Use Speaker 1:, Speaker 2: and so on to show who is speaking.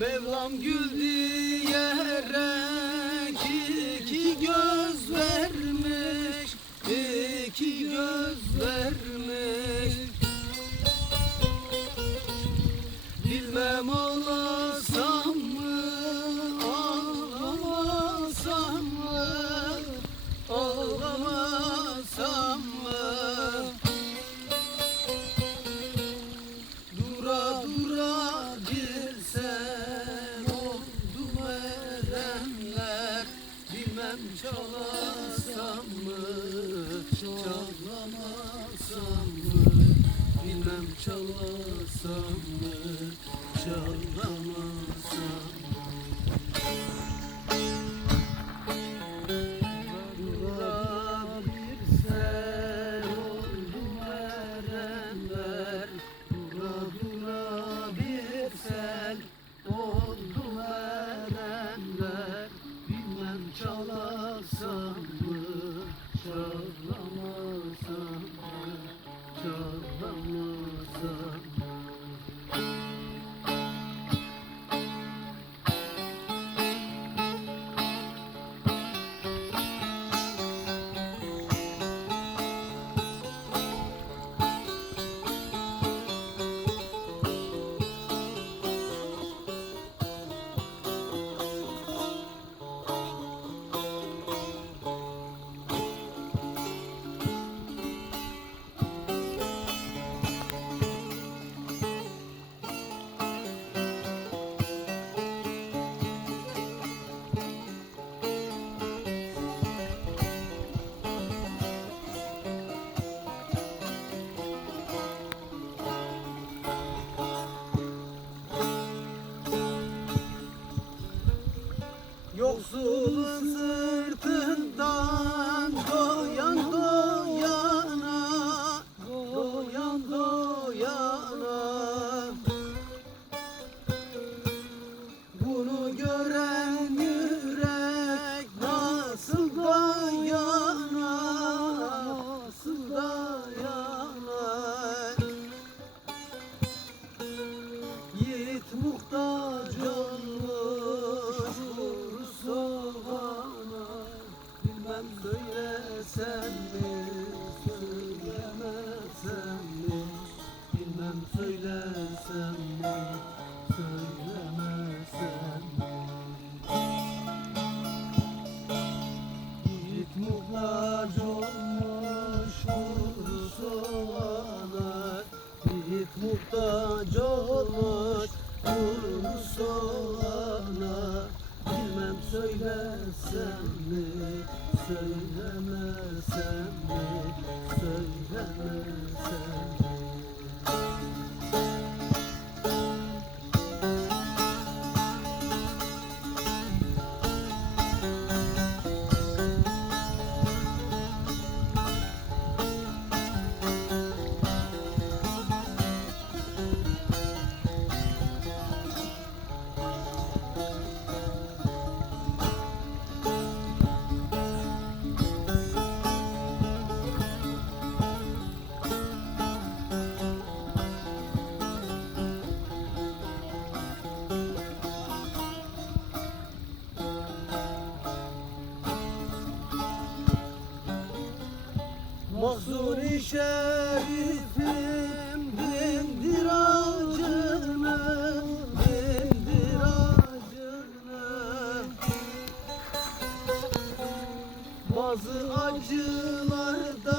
Speaker 1: Mevlam güldü yere iki göz verme ben çalasam mı, çalamasam mı? Bilmem çalasam mı, çalamam. söylesem mi, söylemesem mi? Yiğit muhtaç olmuş kurusana, Yiğit muhtaç olmuş kurusana, Bilmem söylesem mi, söylemesem mi, söylemesem mi? Mahzuri şerifim bindir acını Bindir acını. Bazı acılardan